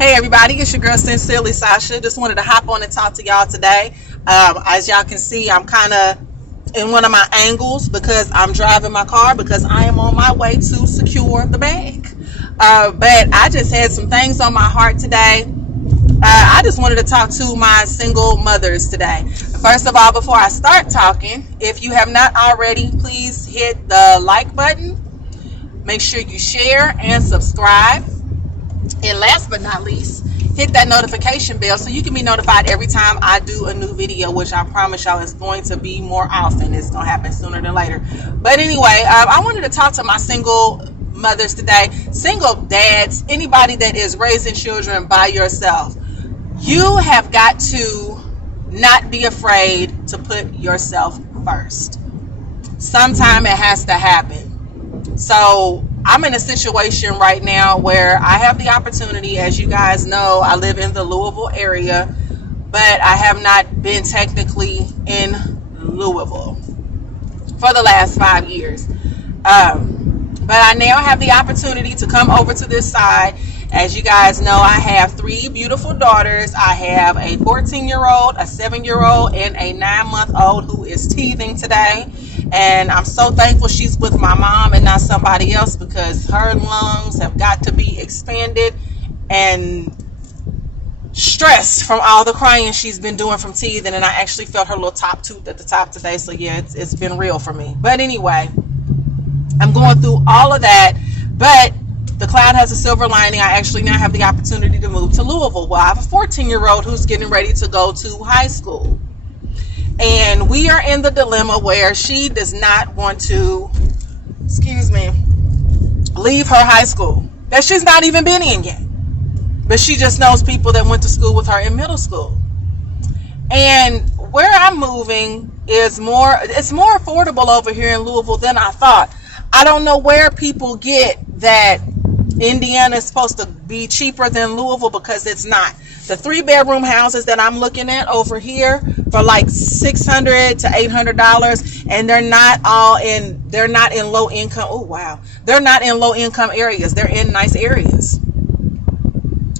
Hey everybody, it's your girl Sincerely Sasha. Just wanted to hop on and talk to y'all today. As y'all can see, I'm kind of in one of my angles because I'm driving my car because I am on my way to secure the bag. But I just had some things on my heart today. I just wanted to talk to my single mothers today. First of all, before I start talking, if you have not already, please hit the like button. Make sure you share and subscribe. And last but not least, hit that notification bell so you can be notified every time I do a new video, which I promise y'all is going to be more often. It's going to happen sooner than later. But anyway, I wanted to talk to my single mothers today, single dads, anybody that is raising children by yourself. You have got to not be afraid to put yourself first. Sometime it has to happen. So I'm in a situation right now where I have the opportunity. As you guys know, I live in the Louisville area, but I have not been technically in Louisville for the last 5 years. But I now have the opportunity to come over to this side. As you guys know, I have 3 beautiful daughters. I have a 14-year-old, a 7-year-old, and a 9-month-old who is teething today. And I'm so thankful she's with my mom and not somebody else, because her lungs have got to be expanded and stressed from all the crying she's been doing from teething. And I actually felt her little top tooth at the top today. So yeah, it's been real for me. But anyway, I'm going through all of that. But the cloud has a silver lining. I actually now have the opportunity to move to Louisville. Well, I have a 14-year-old who's getting ready to go to high school. And we are in the dilemma where she does not want to, leave her high school that she's not even been in yet. But she just knows people that went to school with her in middle school. And where I'm moving it's more affordable over here in Louisville than I thought. I don't know where people get that Indiana is supposed to be cheaper than Louisville, because it's not. The 3-bedroom houses that I'm looking at over here for like $600 to $800, and they're not in low income. Oh wow, they're not in low income areas. They're in nice areas.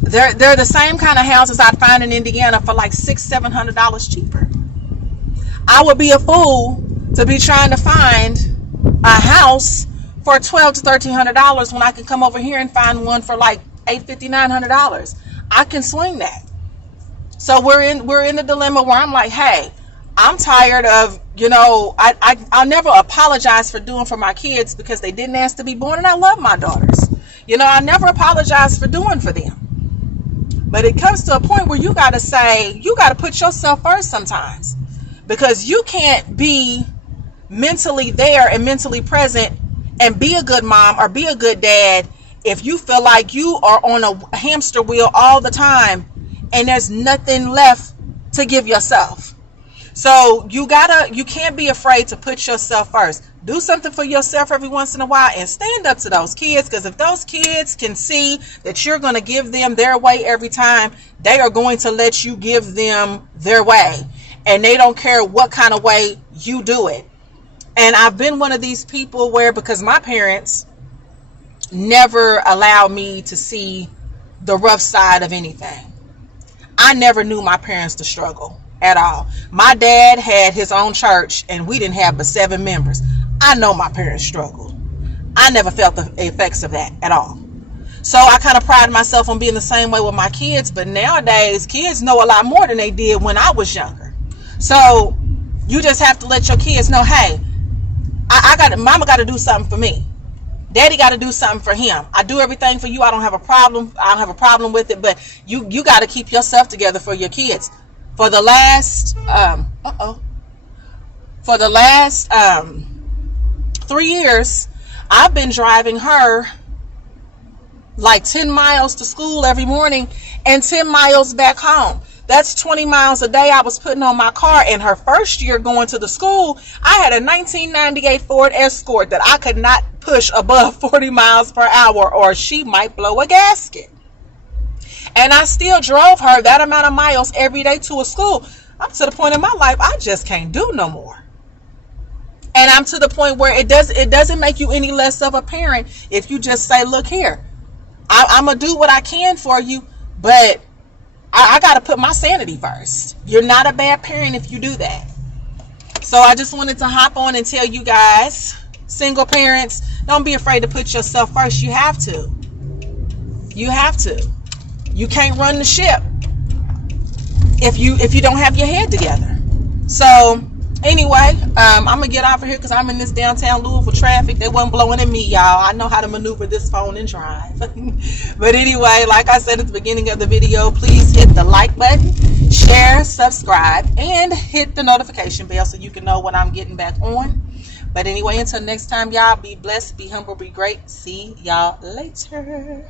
They're the same kind of houses I'd find in Indiana for like $600-700 cheaper. I would be a fool to be trying to find a house for $1,200 to $1,300 when I can come over here and find one for like $850-900. I can swing that. So we're in a dilemma where I'm like, hey, I'm tired of, I'll never apologize for doing for my kids because they didn't ask to be born, and I love my daughters. I never apologize for doing for them. But it comes to a point where you got to put yourself first sometimes, because you can't be mentally there and mentally present and be a good mom or be a good dad if you feel like you are on a hamster wheel all the time and there's nothing left to give yourself. So you can't be afraid to put yourself first. Do something for yourself every once in a while and stand up to those kids, because if those kids can see that you're going to give them their way every time, they are going to let you give them their way, and they don't care what kind of way you do it. And I've been one of these people where, because my parents never allowed me to see the rough side of anything, I never knew my parents to struggle at all. My dad had his own church and we didn't have but 7 members. I know my parents struggled. I never felt the effects of that at all. So I kind of pride myself on being the same way with my kids. But nowadays, kids know a lot more than they did when I was younger. So you just have to let your kids know, hey, mama got to do something for me. Daddy got to do something for him. I do everything for you. I don't have a problem with it, but you got to keep yourself together for your kids. For the last 3 years, I've been driving her like 10 miles to school every morning and 10 miles back home. That's 20 miles a day I was putting on my car. In her first year going to the school, I had a 1998 Ford Escort that I could not push above 40 miles per hour or she might blow a gasket. And I still drove her that amount of miles every day to a school. I'm to the point in my life I just can't do no more. And I'm to the point where it doesn't make you any less of a parent if you just say, look here, I'm going to do what I can for you, But I got to put my sanity first. You're not a bad parent if you do that. So I just wanted to hop on and tell you guys, single parents, don't be afraid to put yourself first. You have to. You have to. You can't run the ship if you don't have your head together. So anyway, I'm gonna get off of here because I'm in this downtown Louisville traffic. They wasn't blowing at me, y'all. I know how to maneuver this phone and drive. But anyway, like I said at the beginning of the video, please hit the like button, share, subscribe, and hit the notification bell so you can know when I'm getting back on. But anyway, until next time, y'all, be blessed, be humble, be great. See y'all later.